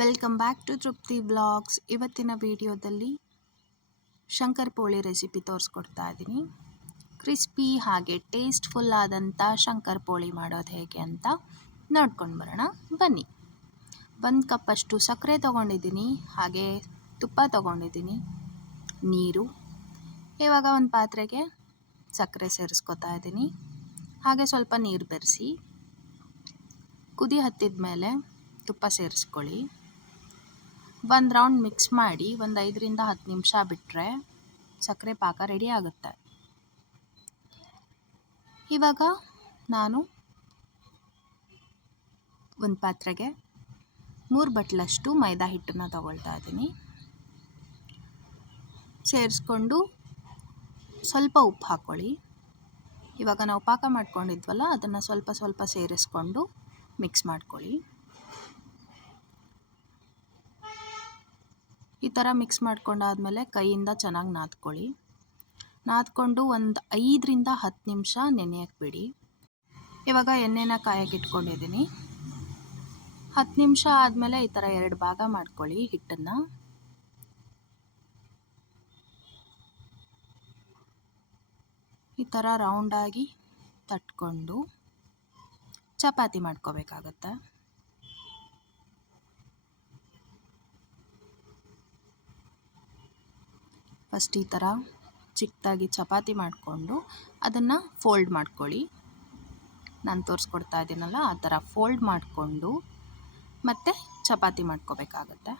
Welcome back to ತೃಪ್ತಿ blogs. ಇವತ್ತಿನ ವಿಡಿಯೋದಲ್ಲಿ ಶಂಕರಪೋಳಿ ರೆಸಿಪಿ ತೋರಿಸ್ಕೊಡ್ತಾ ಇದ್ದೀನಿ. ಕ್ರಿಸ್ಪಿ ಹಾಗೆ ಟೇಸ್ಟ್ಫುಲ್ ಆದಂಥ ಶಂಕರಪೋಳಿ ಮಾಡೋದು ಹೇಗೆ ಅಂತ ನೋಡ್ಕೊಂಡು ಬರೋಣ ಬನ್ನಿ. 1 ಕಪ್ಪಷ್ಟು ಸಕ್ಕರೆ ತೊಗೊಂಡಿದ್ದೀನಿ, ಹಾಗೆ ತುಪ್ಪ ತೊಗೊಂಡಿದ್ದೀನಿ, ನೀರು. ಇವಾಗ ಒಂದು ಪಾತ್ರೆಗೆ ಸಕ್ಕರೆ ಸೇರಿಸ್ಕೊತಾ ಇದ್ದೀನಿ, ಹಾಗೆ ಸ್ವಲ್ಪ ನೀರು ಬೆರೆಸಿ ಕುದಿ ಹತ್ತಿದ ಮೇಲೆ ತುಪ್ಪ ಸೇರಿಸ್ಕೊಳ್ಳಿ. 1 ರೌಂಡ್ ಮಿಕ್ಸ್ ಮಾಡಿ 5 ರಿಂದ 10 ನಿಮಿಷ ಬಿಟ್ಟರೆ ಸಕ್ಕರೆ ಪಾಕ ರೆಡಿ ಆಗುತ್ತೆ. ಇವಾಗ ನಾನು ಒಂದು ಪಾತ್ರೆಗೆ 3 ಬಟ್ಲಷ್ಟು ಮೈದಾ ಹಿಟ್ಟನ್ನು ತಗೊಳ್ತಾ ಇದ್ದೀನಿ. ಸೇರಿಸ್ಕೊಂಡು ಸ್ವಲ್ಪ ಉಪ್ಪು ಹಾಕ್ಕೊಳ್ಳಿ. ಇವಾಗ ನಾವು ಪಾಕ ಮಾಡ್ಕೊಂಡಿದ್ವಲ್ಲ, ಅದನ್ನು ಸ್ವಲ್ಪ ಸ್ವಲ್ಪ ಸೇರಿಸ್ಕೊಂಡು ಮಿಕ್ಸ್ ಮಾಡ್ಕೊಳ್ಳಿ. ಈ ಥರ ಮಿಕ್ಸ್ ಮಾಡ್ಕೊಂಡಾದ್ಮೇಲೆ ಕೈಯಿಂದ ಚೆನ್ನಾಗಿ ನಾದ್ಕೊಂಡು ಒಂದು 5 ರಿಂದ 10 ನಿಮಿಷ ನೆನೆಯಕ್ಕೆ ಬಿಡಿ. ಇವಾಗ ಎಣ್ಣೆನ ಕಾಯಕ್ಕೆ ಇಟ್ಕೊಂಡಿದ್ದೀನಿ. 10 ನಿಮಿಷ ಆದಮೇಲೆ ಈ ಥರ 2 ಭಾಗ ಮಾಡ್ಕೊಳ್ಳಿ ಹಿಟ್ಟನ್ನು. ಈ ಥರ ರೌಂಡಾಗಿ ತಟ್ಕೊಂಡು ಚಪಾತಿ ಮಾಡ್ಕೋಬೇಕಾಗತ್ತೆ. ಫಸ್ಟ್ ಈ ಥರ ಚಿಕ್ಕದಾಗಿ ಚಪಾತಿ ಮಾಡಿಕೊಂಡು ಅದನ್ನು ಫೋಲ್ಡ್ ಮಾಡ್ಕೊಳ್ಳಿ. ನಾನು ತೋರಿಸ್ಕೊಡ್ತಾ ಇದ್ದೀನಲ್ಲ, ಆ ಥರ ಫೋಲ್ಡ್ ಮಾಡಿಕೊಂಡು ಮತ್ತೆ ಚಪಾತಿ ಮಾಡ್ಕೋಬೇಕಾಗತ್ತೆ.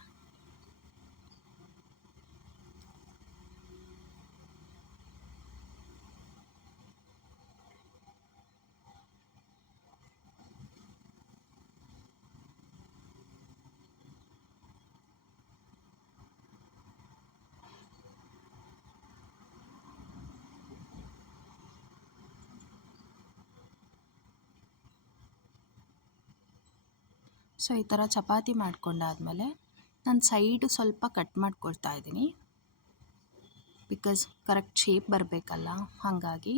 ಸೊ ಈ ಥರ ಚಪಾತಿ ಮಾಡ್ಕೊಂಡಾದ್ಮೇಲೆ ನಾನು ಸೈಡು ಸ್ವಲ್ಪ ಕಟ್ ಮಾಡ್ಕೊಳ್ತಾ ಇದ್ದೀನಿ, ಬಿಕಾಸ್ ಕರೆಕ್ಟ್ ಶೇಪ್ ಬರಬೇಕಲ್ಲ, ಹಾಗಾಗಿ.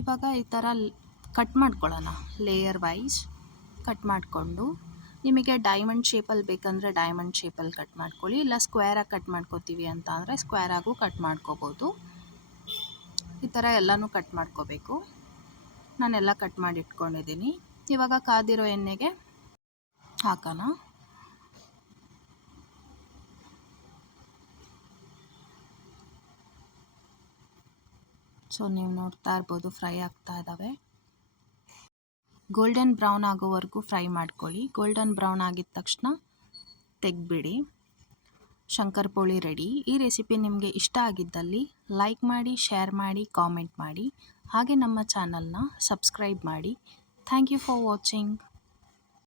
ಇವಾಗ ಈ ಥರ ಕಟ್ ಮಾಡ್ಕೊಳ್ಳೋಣ, ಲೇಯರ್ ವೈಸ್ ಕಟ್ ಮಾಡಿಕೊಂಡು. ನಿಮಗೆ ಡೈಮಂಡ್ ಶೇಪಲ್ಲಿ ಬೇಕಂದರೆ ಡೈಮಂಡ್ ಶೇಪಲ್ಲಿ ಕಟ್ ಮಾಡ್ಕೊಳ್ಳಿ, ಇಲ್ಲ ಸ್ಕ್ವೇರಾಗಿ ಕಟ್ ಮಾಡ್ಕೋತೀವಿ ಅಂತ ಅಂದರೆ ಸ್ಕ್ವೇರಾಗೂ ಕಟ್ ಮಾಡ್ಕೋಬೋದು. ಈ ಥರ ಎಲ್ಲನೂ ಕಟ್ ಮಾಡ್ಕೋಬೇಕು. ನಾನೆಲ್ಲ ಕಟ್ ಮಾಡಿ ಇಟ್ಕೊಂಡಿದ್ದೀನಿ. ಇವಾಗ ಕಾದಿರೋ ಎಣ್ಣೆಗೆ ಹಾಕೋಣ. ಸೊ ನೀವು ನೋಡ್ತಾ ಇರ್ಬೋದು, ಫ್ರೈ ಆಗ್ತಾ ಇದ್ದಾವೆ. ಗೋಲ್ಡನ್ ಬ್ರೌನ್ ಆಗೋವರೆಗೂ ಫ್ರೈ ಮಾಡ್ಕೊಳ್ಳಿ. ಗೋಲ್ಡನ್ ಬ್ರೌನ್ ಆಗಿದ ತಕ್ಷಣ ತೆಗೆದ್ಬಿಡಿ. ಶಂಕರಪೋಳಿ ರೆಡಿ. ಈ ರೆಸಿಪಿ ನಿಮಗೆ ಇಷ್ಟ ಆಗಿದ್ದಲ್ಲಿ ಲೈಕ್ ಮಾಡಿ, ಶೇರ್ ಮಾಡಿ, ಕಾಮೆಂಟ್ ಮಾಡಿ, ಹಾಗೆ ನಮ್ಮ ಚಾನಲ್ನ ಸಬ್ಸ್ಕ್ರೈಬ್ ಮಾಡಿ. Thank you for watching.